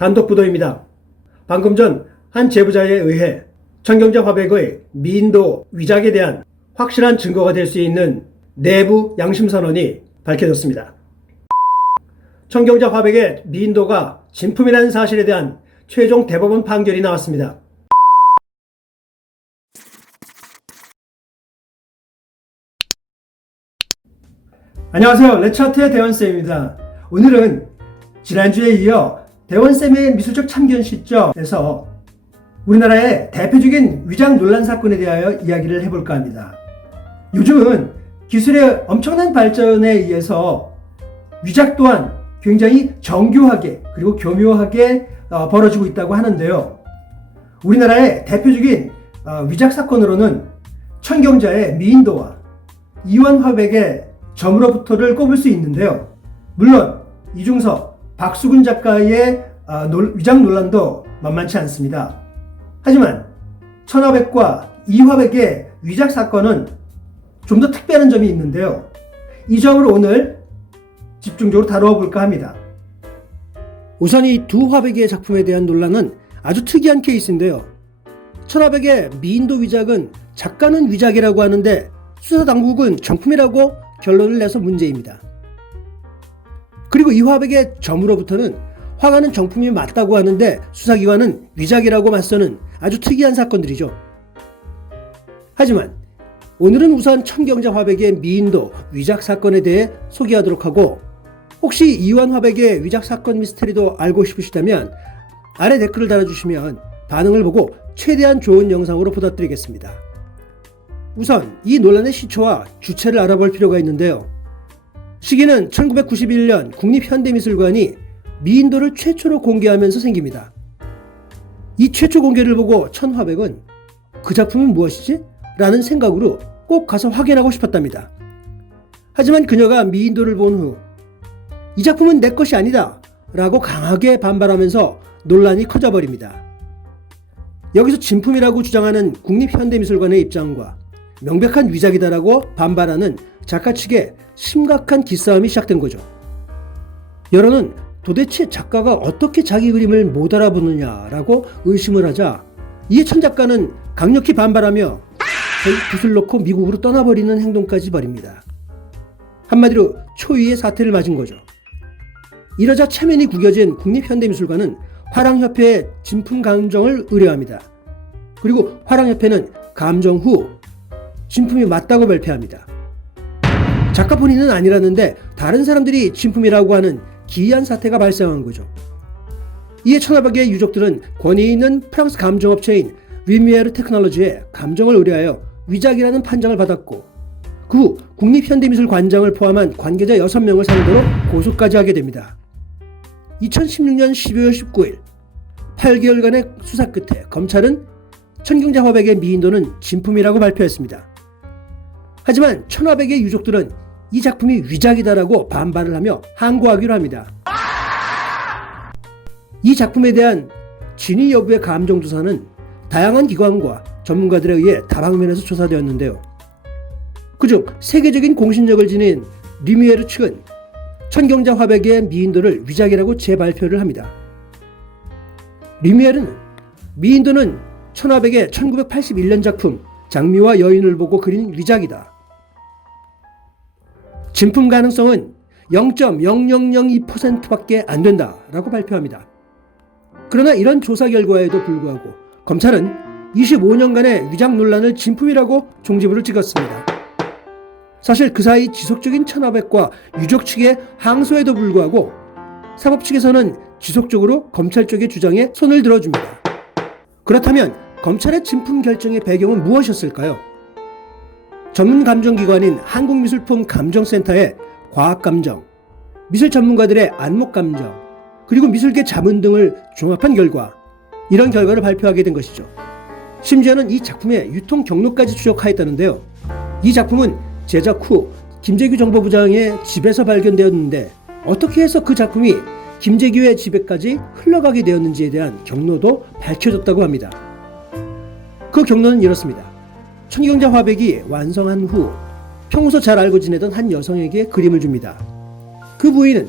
단독 보도입니다. 방금 전 한 제보자에 의해 청경자 화백의 미인도 위작에 대한 확실한 증거가 될 수 있는 내부 양심 선언이 밝혀졌습니다. 청경자 화백의 미인도가 진품이라는 사실에 대한 최종 대법원 판결이 나왔습니다. 안녕하세요. 레차트의 대원쌤입니다. 오늘은 지난주에 이어 대원쌤의 미술적 참견 시점에서 우리나라의 대표적인 위장 논란 사건에 대하여 이야기를 해볼까 합니다. 요즘은 기술의 엄청난 발전에 의해서 위작 또한 굉장히 정교하게 그리고 교묘하게 어, 벌어지고 있다고 하는데요. 우리나라의 대표적인 어, 위작 사건으로는 천경자의 미인도와 이완 화백의 점으로부터를 꼽을 수 있는데요. 물론 이중서 박수근 작가의 어, 논- 위작 논란도 만만치 않습니다. 하지만 천화백과 이화백의 위작 사건은 좀 더 특별한 점이 있는데요. 이 점을 오늘 집중적으로 다루어 볼까 합니다. 우선 이 두 화백의 작품에 대한 논란은 아주 특이한 케이스인데요. 천화백의 미인도 위작은 작가는 위작이라고 하는데 수사 당국은 정품이라고 결론을 내서 문제입니다. 그리고 이 화백의 점으로부터는 화가는 정품이 맞다고 하는데 수사기관은 위작이라고 맞서는 아주 특이한 사건들이죠. 하지만 오늘은 우선 천경자 화백의 미인도 위작 사건에 대해 소개하도록 하고 혹시 이완 화백의 위작 사건 미스테리도 알고 싶으시다면 아래 댓글을 달아주시면 반응을 보고 최대한 좋은 영상으로 보답드리겠습니다. 우선 이 논란의 시초와 주체를 알아볼 필요가 있는데요. 시기는 1991년 국립현대미술관이 미인도를 최초로 공개하면서 생깁니다. 이 최초 공개를 보고 천화백은 그 작품은 무엇이지? 라는 생각으로 꼭 가서 확인하고 싶었답니다. 하지만 그녀가 미인도를 본 후 이 작품은 내 것이 아니다 라고 강하게 반발하면서 논란이 커져버립니다. 여기서 진품이라고 주장하는 국립현대미술관의 입장과 명백한 위작이다라고 반발하는 작가 측의 심각한 기싸움이 시작된 거죠. 여론은 도대체 작가가 어떻게 자기 그림을 못 알아보느냐라고 의심을 하자 이에 천 작가는 강력히 반발하며 붓을 놓고 미국으로 떠나버리는 행동까지 벌입니다. 한마디로 초유의 사태를 맞은 거죠. 이러자 체면이 구겨진 국립현대미술관은 화랑협회에 진품 감정을 의뢰합니다. 그리고 화랑협회는 감정 후 진품이 맞다고 발표합니다. 작가 본인은 아니라는데 다른 사람들이 진품이라고 하는 기이한 사태가 발생한 거죠. 이에 천하박의 유족들은 권위 있는 프랑스 감정업체인 리미에르 테크놀로지에 감정을 의뢰하여 위작이라는 판정을 받았고 그 후 국립현대미술관장을 포함한 관계자 6명을 상대로 고소까지 하게 됩니다. 2016년 12월 19일 8개월간의 수사 끝에 검찰은 천경자 화백의 미인도는 진품이라고 발표했습니다. 하지만 천화백의 유족들은 이 작품이 위작이다라고 반발을 하며 항고하기로 합니다. 이 작품에 대한 진위 여부의 감정 조사는 다양한 기관과 전문가들에 의해 다방면에서 조사되었는데요. 그중 세계적인 공신력을 지닌 리미에르 측은 천경자 화백의 미인도를 위작이라고 재발표를 합니다. 리미에르는 미인도는 천화백의 1981년 작품 장미와 여인을 보고 그린 위작이다. 진품 가능성은 0.0002%밖에 안 된다라고 발표합니다. 그러나 이런 조사 결과에도 불구하고 검찰은 25년간의 위작 논란을 진품이라고 종지부를 찍었습니다. 사실 그 사이 지속적인 천하백과 유족 측의 항소에도 불구하고 사법 측에서는 지속적으로 검찰 쪽의 주장에 손을 들어줍니다. 그렇다면 검찰의 진품 결정의 배경은 무엇이었을까요? 전문 감정기관인 한국미술품 감정센터의 과학감정, 미술 전문가들의 안목감정, 그리고 미술계 자문 등을 종합한 결과 이런 결과를 발표하게 된 것이죠. 심지어는 이 작품의 유통 경로까지 추적하였다는데요. 이 작품은 제작 후 김재규 정보부장의 집에서 발견되었는데 어떻게 해서 그 작품이 김재규의 집에까지 흘러가게 되었는지에 대한 경로도 밝혀졌다고 합니다. 그 경로는 이렇습니다. 천경자 화백이 완성한 후 평소 잘 알고 지내던 한 여성에게 그림을 줍니다. 그 부인은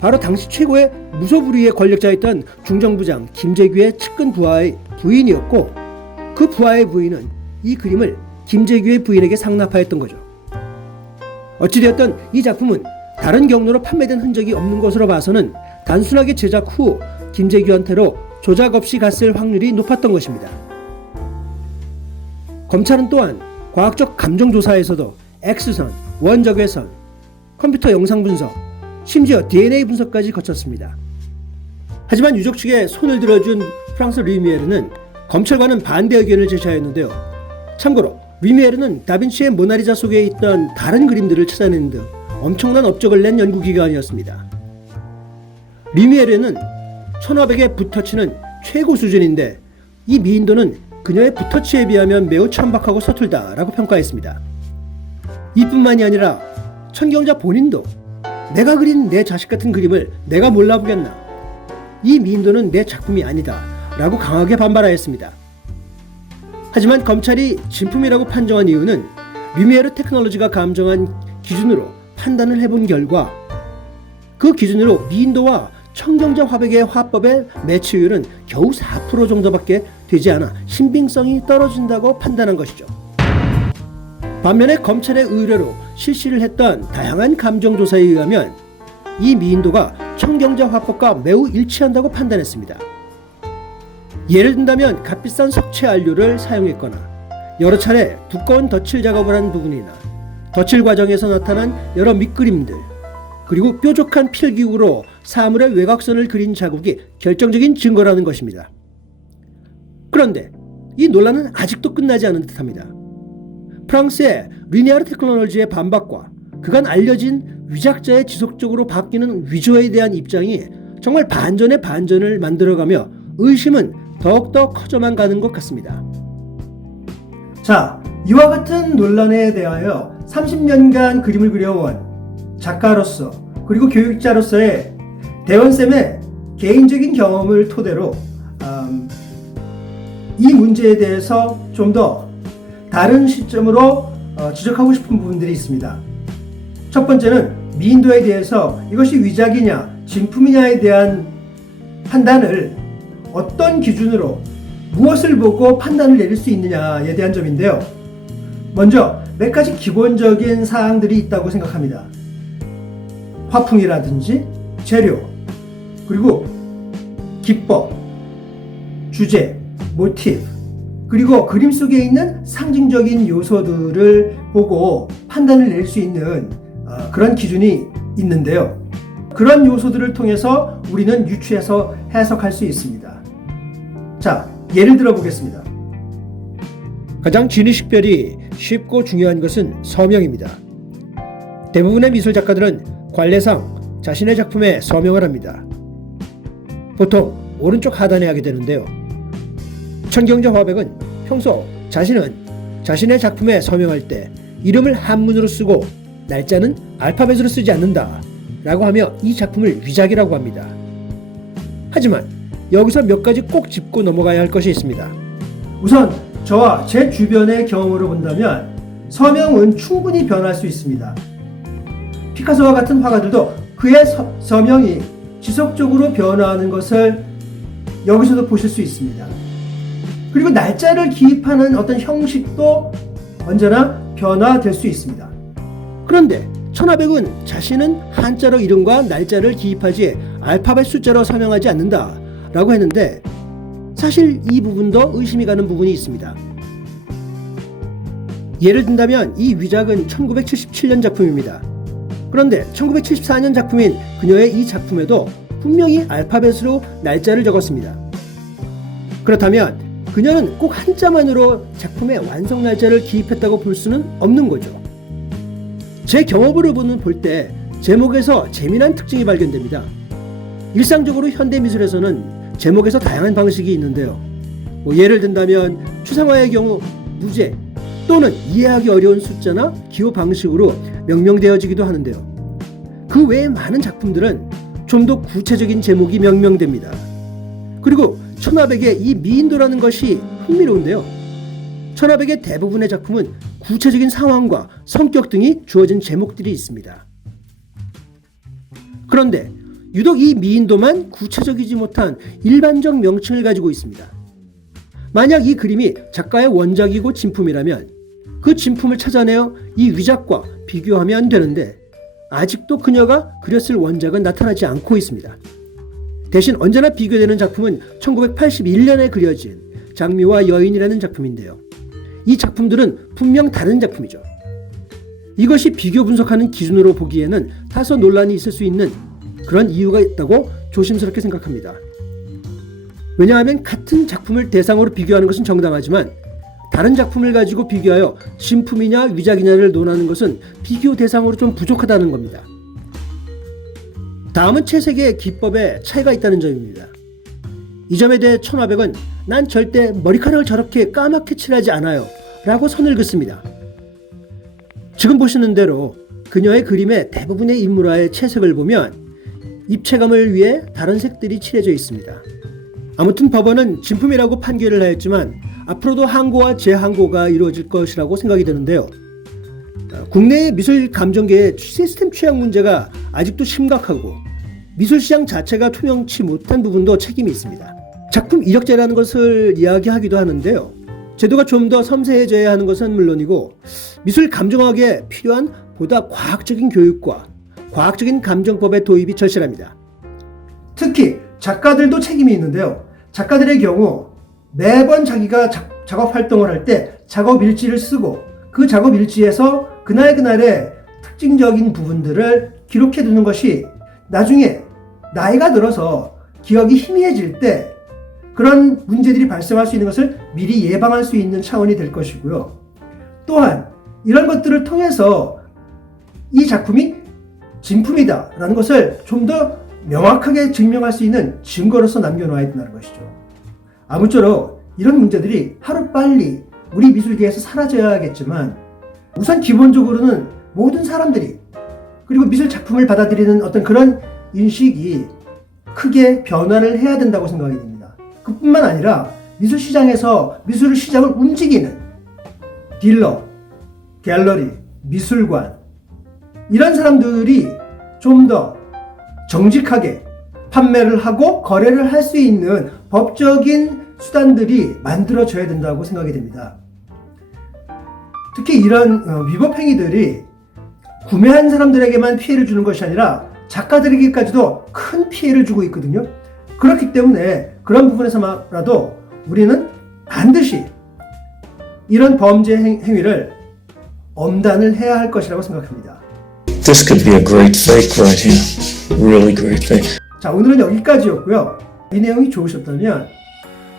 바로 당시 최고의 무소불위의 권력자였던 중정부장 김재규의 측근 부하의 부인이었고 그 부하의 부인은 이 그림을 김재규의 부인에게 상납하였던 거죠. 어찌되었든 이 작품은 다른 경로로 판매된 흔적이 없는 것으로 봐서는 단순하게 제작 후 김재규한테로 조작 없이 갔을 확률이 높았던 것입니다. 검찰은 또한 과학적 감정 조사에서도 X선, 원적외선, 컴퓨터 영상 분석, 심지어 DNA 분석까지 거쳤습니다. 하지만 유족 측에 손을 들어준 프랑스 루미에르는 검찰과는 반대 의견을 제시하였는데요. 참고로 루미에르는 다빈치의 모나리자 속에 있던 다른 그림들을 찾아내는 등 엄청난 업적을 낸 연구기관이었습니다. 리미에르는 천화백의 붓터치는 최고 수준인데 이 미인도는 그녀의 붓터치에 비하면 매우 천박하고 서툴다라고 평가했습니다. 이뿐만이 아니라 천경자 본인도 내가 그린 내 자식 같은 그림을 내가 몰라보겠나 이 미인도는 내 작품이 아니다 라고 강하게 반발하였습니다. 하지만 검찰이 진품이라고 판정한 이유는 리미에르 테크놀로지가 감정한 기준으로 판단을 해본 결과 그 기준으로 미인도와 청경자 화백의 화법의 매치율은 겨우 4% 정도밖에 되지 않아 신빙성이 떨어진다고 판단한 것이죠. 반면에 검찰의 의뢰로 실시를 했던 다양한 감정조사에 의하면 이 미인도가 청경자 화법과 매우 일치한다고 판단했습니다. 예를 든다면 값비싼 석체 안료를 사용했거나 여러 차례 두꺼운 덧칠 작업을 한 부분이나 덧칠 과정에서 나타난 여러 밑그림들 그리고 뾰족한 필기구로 사물의 외곽선을 그린 자국이 결정적인 증거라는 것입니다. 그런데 이 논란은 아직도 끝나지 않은 듯합니다. 프랑스의 리니아르 테크놀로지의 반박과 그간 알려진 위작자의 지속적으로 바뀌는 위조에 대한 입장이 정말 반전의 반전을 만들어가며 의심은 더욱더 커져만 가는 것 같습니다. 자, 이와 같은 논란에 대하여 30년간 그림을 그려온 작가로서 그리고 교육자로서의 대원쌤의 개인적인 경험을 토대로 음, 이 문제에 대해서 좀 더 다른 시점으로 어, 지적하고 싶은 부분들이 있습니다. 첫 번째는 미인도에 대해서 이것이 위작이냐 진품이냐에 대한 판단을 어떤 기준으로 무엇을 보고 판단을 내릴 수 있느냐에 대한 점인데요. 먼저 몇 가지 기본적인 사항들이 있다고 생각합니다. 화풍이라든지 재료, 그리고 기법, 주제, 모티브, 그리고 그림 속에 있는 상징적인 요소들을 보고 판단을 낼 수 있는 어, 그런 기준이 있는데요. 그런 요소들을 통해서 우리는 유추해서 해석할 수 있습니다. 자, 예를 들어 보겠습니다. 가장 진의식별이 쉽고 중요한 것은 서명입니다. 대부분의 미술 작가들은 관례상 자신의 작품에 서명을 합니다. 보통 오른쪽 하단에 하게 되는데요. 천경자 화백은 평소 자신은 자신의 작품에 서명할 때 이름을 한문으로 쓰고 날짜는 알파벳으로 쓰지 않는다 라고 하며 이 작품을 위작이라고 합니다. 하지만 여기서 몇 가지 꼭 짚고 넘어가야 할 것이 있습니다. 우선 저와 제 주변의 경험으로 본다면 서명은 충분히 변할 수 있습니다. 피카소와 같은 화가들도 그의 서, 서명이 지속적으로 변화하는 것을 여기서도 보실 수 있습니다. 그리고 날짜를 기입하는 어떤 형식도 언제나 변화될 수 있습니다. 그런데 천하백은 자신은 한자로 이름과 날짜를 기입하지 알파벳 숫자로 서명하지 않는다 라고 했는데 사실 이 부분도 의심이 가는 부분이 있습니다. 예를 든다면 이 위작은 1977년 작품입니다. 그런데 1974년 작품인 그녀의 이 작품에도 분명히 알파벳으로 날짜를 적었습니다. 그렇다면 그녀는 꼭 한자만으로 작품의 완성 날짜를 기입했다고 볼 수는 없는 거죠. 제 경험으로 보는 볼 때 제목에서 재미난 특징이 발견됩니다. 일상적으로 현대 미술에서는 제목에서 다양한 방식이 있는데요. 뭐 예를 든다면 추상화의 경우 무제 또는 이해하기 어려운 숫자나 기호 방식으로 명명되어지기도 하는데요. 그 외에 많은 작품들은 좀 더 구체적인 제목이 명명됩니다. 그리고 천하백의 이 미인도라는 것이 흥미로운데요. 천하백의 대부분의 작품은 구체적인 상황과 성격 등이 주어진 제목들이 있습니다. 그런데 유독 이 미인도만 구체적이지 못한 일반적 명칭을 가지고 있습니다. 만약 이 그림이 작가의 원작이고 진품이라면 그 진품을 찾아내어 이 위작과 비교하면 되는데 아직도 그녀가 그렸을 원작은 나타나지 않고 있습니다. 대신 언제나 비교되는 작품은 1981년에 그려진 장미와 여인이라는 작품인데요. 이 작품들은 분명 다른 작품이죠. 이것이 비교 분석하는 기준으로 보기에는 다소 논란이 있을 수 있는 그런 이유가 있다고 조심스럽게 생각합니다. 왜냐하면 같은 작품을 대상으로 비교하는 것은 정당하지만 다른 작품을 가지고 비교하여 진품이냐 위작이냐를 논하는 것은 비교 대상으로 좀 부족하다는 겁니다. 다음은 채색의 기법에 차이가 있다는 점입니다. 이 점에 대해 천화백은 난 절대 머리카락을 저렇게 까맣게 칠하지 않아요 라고 선을 긋습니다. 지금 보시는 대로 그녀의 그림의 대부분의 인물화의 채색을 보면 입체감을 위해 다른 색들이 칠해져 있습니다. 아무튼 법원은 진품이라고 판결을 하였지만 앞으로도 항고와 재항고가 이루어질 것이라고 생각이 드는데요. 어, 국내 미술 감정계의 시스템 취약 문제가 아직도 심각하고 미술 시장 자체가 투명치 못한 부분도 책임이 있습니다. 작품 이력제라는 것을 이야기하기도 하는데요. 제도가 좀 더 섬세해져야 하는 것은 물론이고 미술 감정학에 필요한 보다 과학적인 교육과 과학적인 감정법의 도입이 절실합니다. 특히 작가들도 책임이 있는데요. 작가들의 경우 매번 자기가 작, 작업 활동을 할 때 작업 일지를 쓰고 그 작업 일지에서 그날 그날의 특징적인 부분들을 기록해 두는 것이 나중에 나이가 들어서 기억이 희미해질 때 그런 문제들이 발생할 수 있는 것을 미리 예방할 수 있는 차원이 될 것이고요. 또한 이런 것들을 통해서 이 작품이 진품이다라는 것을 좀 더 명확하게 증명할 수 있는 증거로서 남겨놓아야 된다는 것이죠. 아무쪼록 이런 문제들이 하루빨리 우리 미술계에서 사라져야겠지만 우선 기본적으로는 모든 사람들이 그리고 미술 작품을 받아들이는 어떤 그런 인식이 크게 변화를 해야 된다고 생각이 됩니다. 그뿐만 아니라 미술 시장에서 미술 시장을 움직이는 딜러, 갤러리, 미술관 이런 사람들이 좀 더 정직하게 판매를 하고 거래를 할 수 있는 법적인 수단들이 만들어져야 된다고 생각이 됩니다. 특히 이런 어, 위법 행위들이 구매한 사람들에게만 피해를 주는 것이 아니라 작가들에게까지도 큰 피해를 주고 있거든요. 그렇기 때문에 그런 부분에서라도 우리는 반드시 이런 범죄 행- 행위를 엄단을 해야 할 것이라고 생각합니다. This could be a great fake right here. Really great fake. 자, 오늘은 여기까지였고요. 이 내용이 좋으셨다면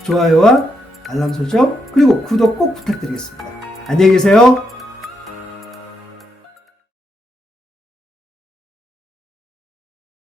좋아요와 알람 설정 그리고 구독 꼭 부탁드리겠습니다. 안녕히 계세요.